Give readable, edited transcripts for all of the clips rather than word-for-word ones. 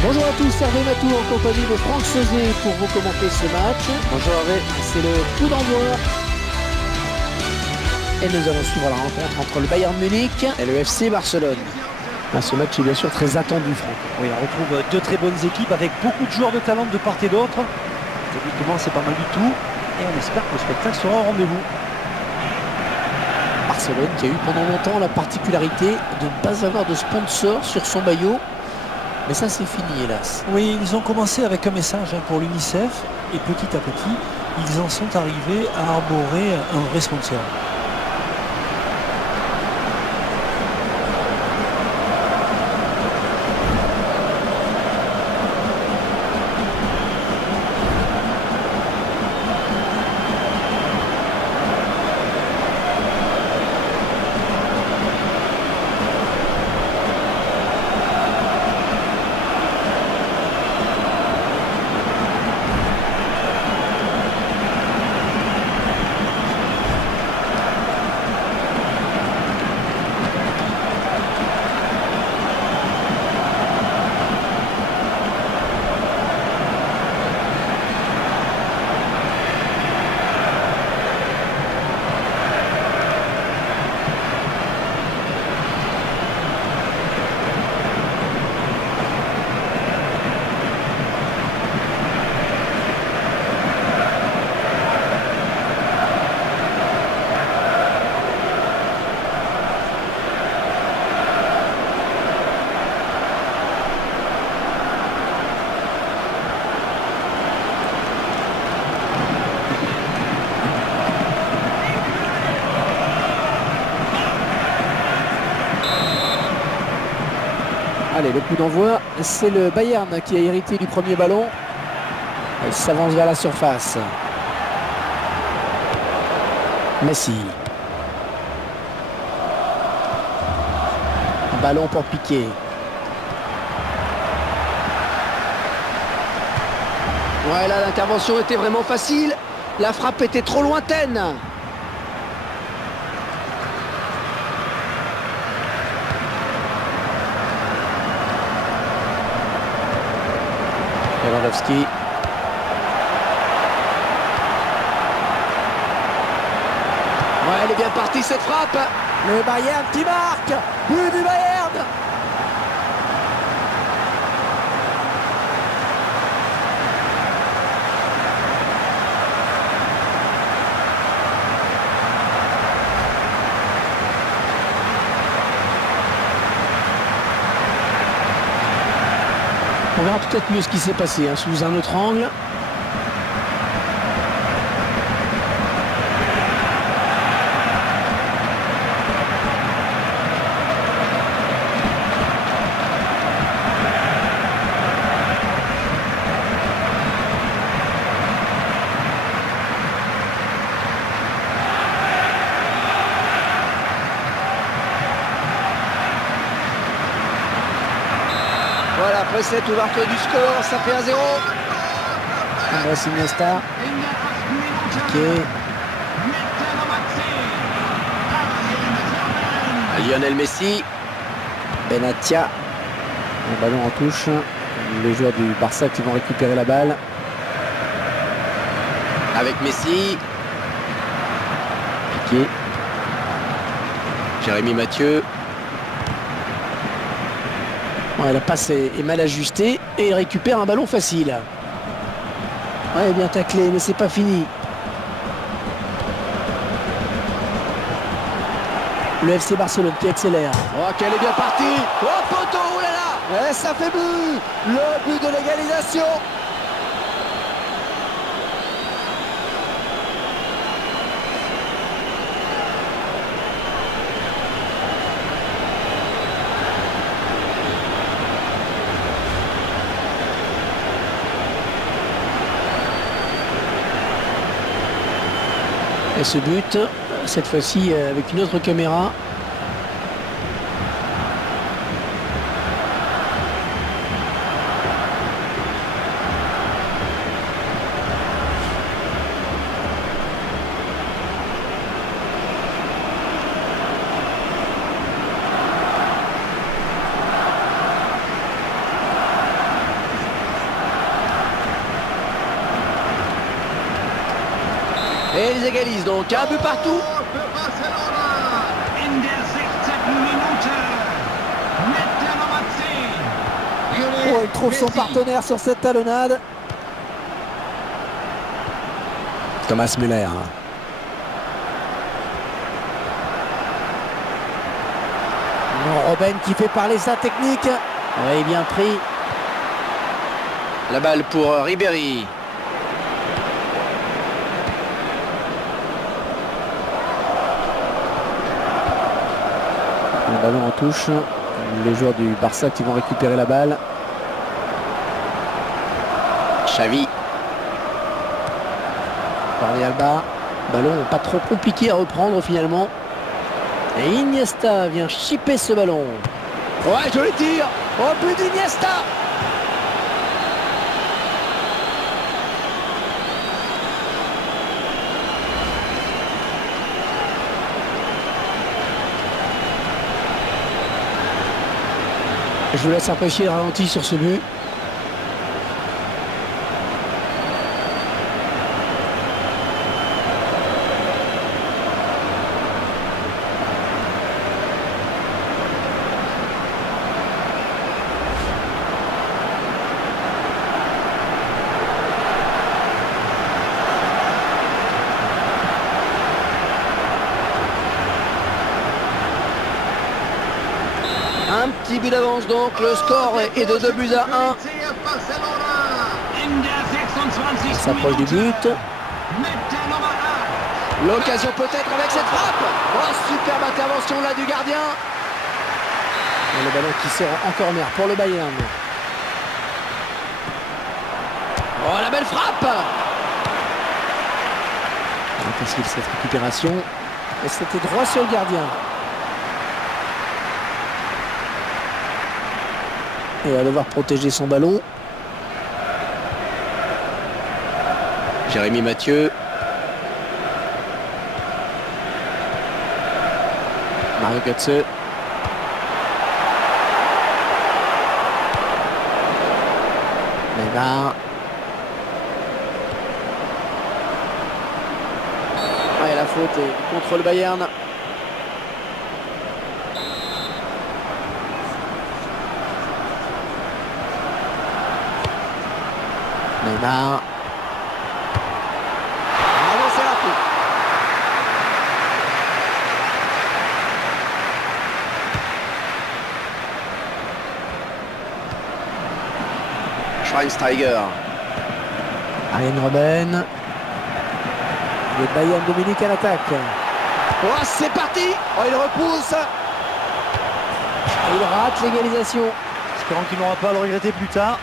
Bonjour à tous, Hervé Matou en compagnie de Franck Sauzet pour vous commenter ce match. Bonjour Hervé. C'est le coup d'envoi. Et nous allons suivre la rencontre entre le Bayern Munich et le FC Barcelone. Ce match est bien sûr très attendu, Franck. Oui, on retrouve deux très bonnes équipes avec beaucoup de joueurs de talent de part et d'autre. Techniquement, c'est pas mal du tout. Et on espère que le spectacle sera au rendez-vous. Barcelone qui a eu pendant longtemps la particularité de ne pas avoir de sponsor sur son maillot. Mais ça, c'est fini, hélas. Oui, ils ont commencé avec un message pour l'UNICEF. Et petit à petit, ils en sont arrivés à arborer un vrai sponsor. Allez, le coup d'envoi, c'est le Bayern qui a hérité du premier ballon. Il s'avance vers la surface. Messi. Un ballon pour Piqué. Ouais, là, l'intervention était vraiment facile. La frappe était trop lointaine. Lewandowski. Ouais, elle est bien partie cette frappe. Le Bayern qui marque. But du Bayern. On verra peut-être mieux ce qui s'est passé sous un autre angle. Voilà, après cette ouverture du score, ça fait 1-0. Andrés Iniesta. Piqué. Lionel Messi. Benatia. Un ballon en touche. Les joueurs du Barça qui vont récupérer la balle. Avec Messi. Piqué. Jérémy Mathieu. Ouais, la passe est mal ajustée et il récupère un ballon facile. Ouais, bien taclé, mais c'est pas fini. Le FC Barcelone qui accélère. Oh, qu'elle est bien partie. Oh, poteau, oh là là. Et ça fait but. Le but de l'égalisation. Et ce but, cette fois-ci avec une autre caméra. Et ils égalisent donc, un but partout. In der 16. Minute mit der Nummer 10. Oh, il trouve son partenaire sur cette talonnade. Thomas Müller. Robben qui fait parler sa technique. Oui, bien pris. La balle pour Ribéry. Le ballon en touche. Les joueurs du Barça qui vont récupérer la balle. Xavi. Jordi Alba. Ballon pas trop compliqué à reprendre finalement. Et Iniesta vient chipper ce ballon. Ouais, joli tir. Au but d'Iniesta. Je vous laisse apprécier le ralenti sur ce but. Un petit but d'avance donc, le score est de 2 buts à 1. On s'approche du but. L'occasion peut-être avec cette frappe. Oh, superbe intervention là du gardien. Et le ballon qui sort en corner pour le Bayern. Oh, la belle frappe. Impossible cette récupération. Et c'était droit sur le gardien. Il va devoir protéger son ballon. Jérémy Mathieu. Mario Götze. Neymar. Et la faute est contre le Bayern. Neymar. Ah non, c'est raté. Schweinsteiger. Arjen Robben. Le Bayern Dominique à l'attaque. Oh, c'est parti. Oh, il repousse. Et il rate l'égalisation. Espérons qu'il n'aura pas à le regretter plus tard.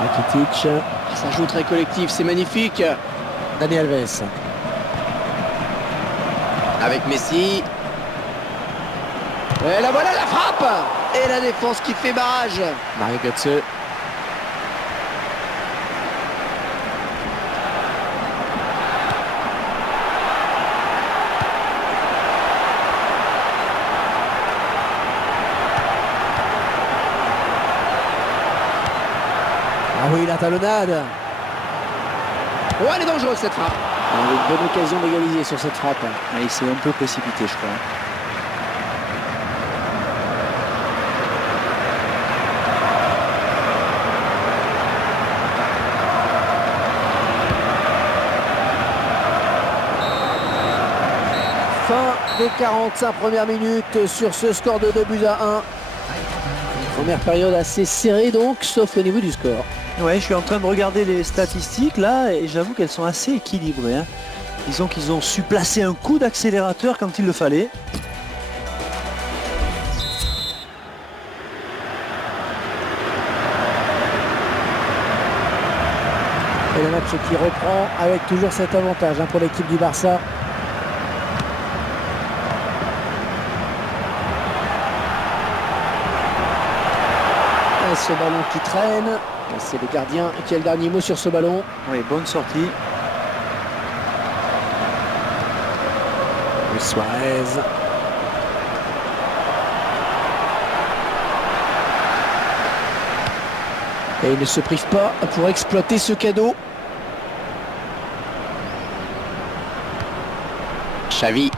Rakitic. Ça joue très collectif, c'est magnifique. Dani Alves. Avec Messi. Et là voilà la frappe. Et la défense qui fait barrage. Mario Götze. Ah oui, la talonnade. Oh, elle est dangereuse cette frappe. On a une bonne occasion d'égaliser sur cette frappe. Il s'est un peu précipité, je crois. Fin des 45 premières minutes sur ce score de 2 buts à 1. Première période assez serrée donc, sauf au niveau du score. Ouais, je suis en train de regarder les statistiques là et j'avoue qu'elles sont assez équilibrées. Disons qu'ils ont su placer un coup d'accélérateur quand il le fallait. Et le match qui reprend avec toujours cet avantage pour l'équipe du Barça. Et ce ballon qui traîne. C'est le gardien qui a le dernier mot sur ce ballon. Oui, bonne sortie. Suarez. Et il ne se prive pas pour exploiter ce cadeau. Xavi.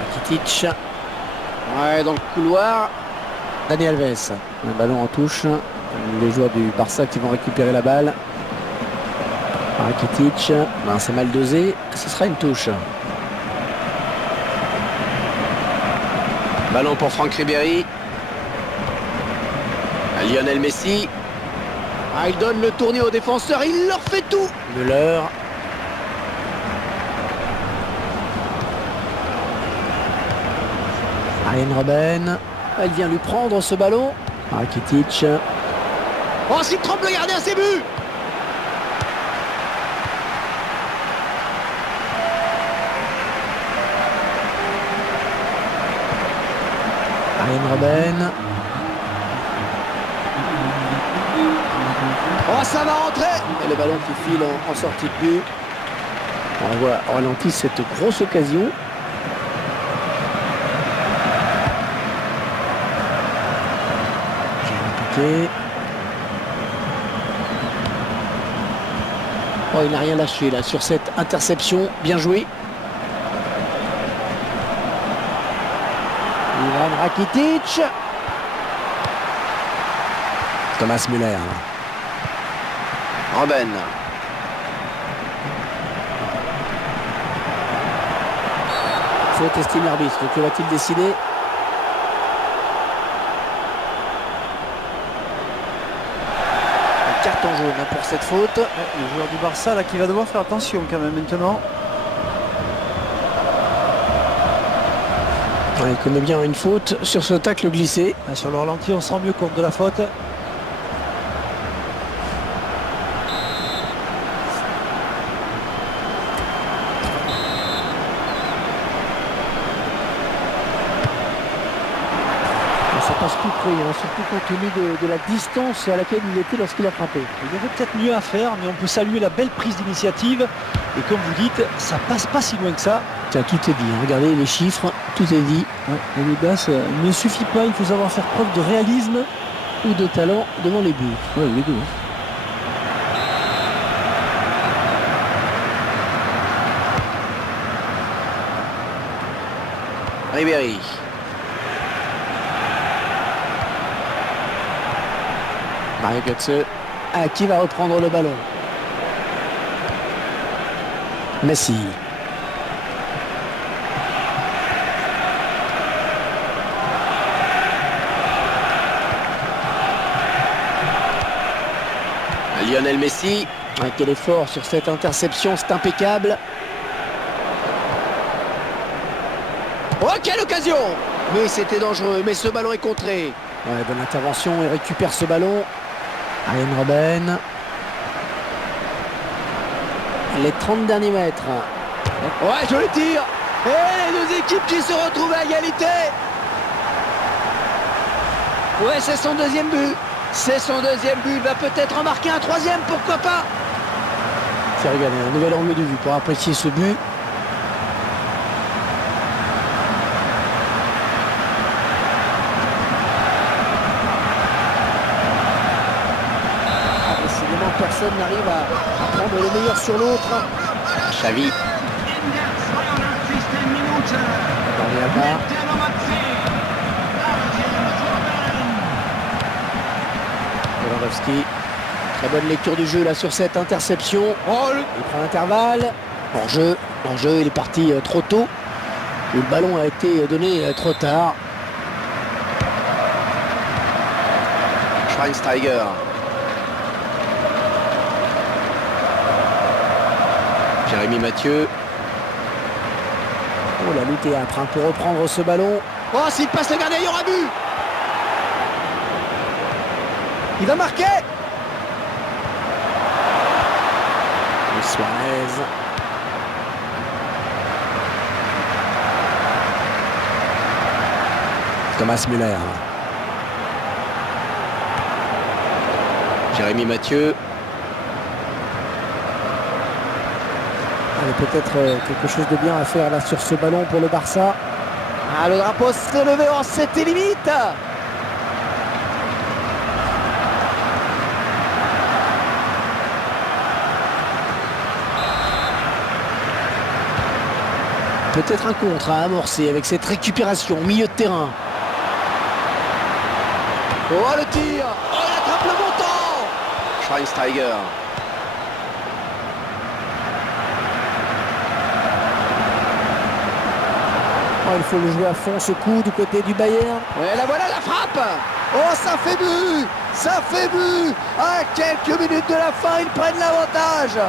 Rakitic. Ouais, dans le couloir. Dani Alves. Un ballon en touche. Les joueurs du Barça qui vont récupérer la balle. Rakitic. Ben, c'est mal dosé. Ce sera une touche. Ballon pour Franck Ribéry. Lionel Messi. Ah, il donne le tournis aux défenseurs. Il leur fait tout. Müller. Arjen Robben. Elle vient lui prendre ce ballon. Rakitic. Oh, s'il tremble le gardien, c'est but. Arjen Robben. Oh, ça va rentrer. Et le ballon qui file en sortie de but. On voit au ralenti cette grosse occasion. Oh, il n'a rien lâché là sur cette interception. Bien joué. Ivan Rakitic. Thomas Müller. Robben. Faute, estime l'arbitre. Que va-t-il décider? Carton jaune pour cette faute. Le joueur du Barça là qui va devoir faire attention quand même maintenant. Ouais, il connaît bien une faute sur ce tacle glissé. Sur le ralenti on se rend mieux compte de la faute. Ça passe tout près, hein, surtout compte tenu de la distance à laquelle il était lorsqu'il a frappé. Il y avait peut-être mieux à faire, mais on peut saluer la belle prise d'initiative. Et comme vous dites, ça passe pas si loin que ça. Tiens, tout est dit, hein. Regardez les chiffres, tout est dit. Ouais, l'audace ne suffit pas, il faut savoir faire preuve de réalisme ou de talent devant les buts. Oui, les deux. Ribéry. Mario Götze. Qui va reprendre le ballon? Messi. Lionel Messi. Quel effort sur cette interception, c'est impeccable. Oh, quelle occasion! Mais c'était dangereux, mais ce ballon est contré. Ouais, bonne intervention, il récupère ce ballon. Arjen Robben. Les 30 derniers mètres. Ouais, joli tir. Et les deux équipes qui se retrouvent à égalité. Ouais, c'est son deuxième but. C'est son deuxième but. Il va peut-être en marquer un troisième, pourquoi pas. C'est regardez, un nouvel angle de vue pour apprécier ce but. Décidément, personne n'arrive à prendre le meilleur sur l'autre. Xavi. Lewandowski. Très bonne lecture du jeu là sur cette interception. Oh, il prend l'intervalle. En jeu, il est parti trop tôt. Le ballon a été donné trop tard. Schweinsteiger. Jérémy Mathieu. Oh, la lutte est âpre pour reprendre ce ballon. Oh, s'il passe le gardien, il y aura but. Il va marquer. Suarez. Thomas Müller. Jérémy Mathieu. Il y a peut-être quelque chose de bien à faire là sur ce ballon pour le Barça. Ah, le drapeau s'est levé, oh, c'était limite. Peut-être un contre à amorcer avec cette récupération au milieu de terrain. Oh, le tir. Oh, il attrape le montant. Schweinsteiger. Oh, il faut le jouer à fond ce coup du côté du Bayern. Ouais, là voilà la frappe. Oh, ça fait but. Ça fait but. À quelques minutes de la fin, ils prennent l'avantage.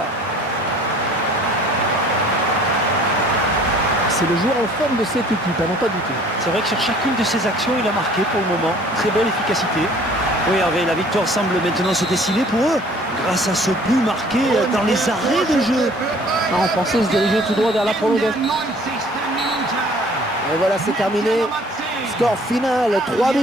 C'est le joueur en forme de cette équipe, non pas du tout. C'est vrai que sur chacune de ses actions, il a marqué pour le moment. Très belle efficacité. Oui, Hervé, la victoire semble maintenant se dessiner pour eux. Grâce à ce but marqué dans les arrêts de jeu. Ah, on pensait se diriger tout droit vers la prolongation. Et voilà, c'est terminé. Score final, 3-2.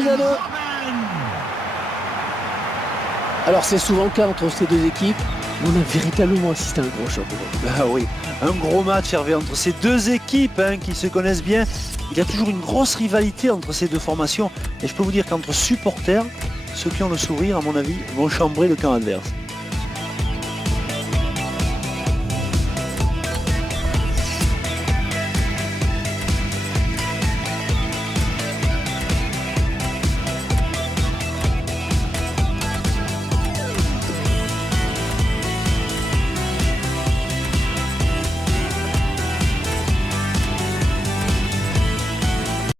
Alors c'est souvent le cas entre ces deux équipes. On a véritablement assisté à un gros choc. Ah oui, un gros match, Hervé, entre ces deux équipes qui se connaissent bien. Il y a toujours une grosse rivalité entre ces deux formations. Et je peux vous dire qu'entre supporters, ceux qui ont le sourire, à mon avis, vont chambrer le camp adverse.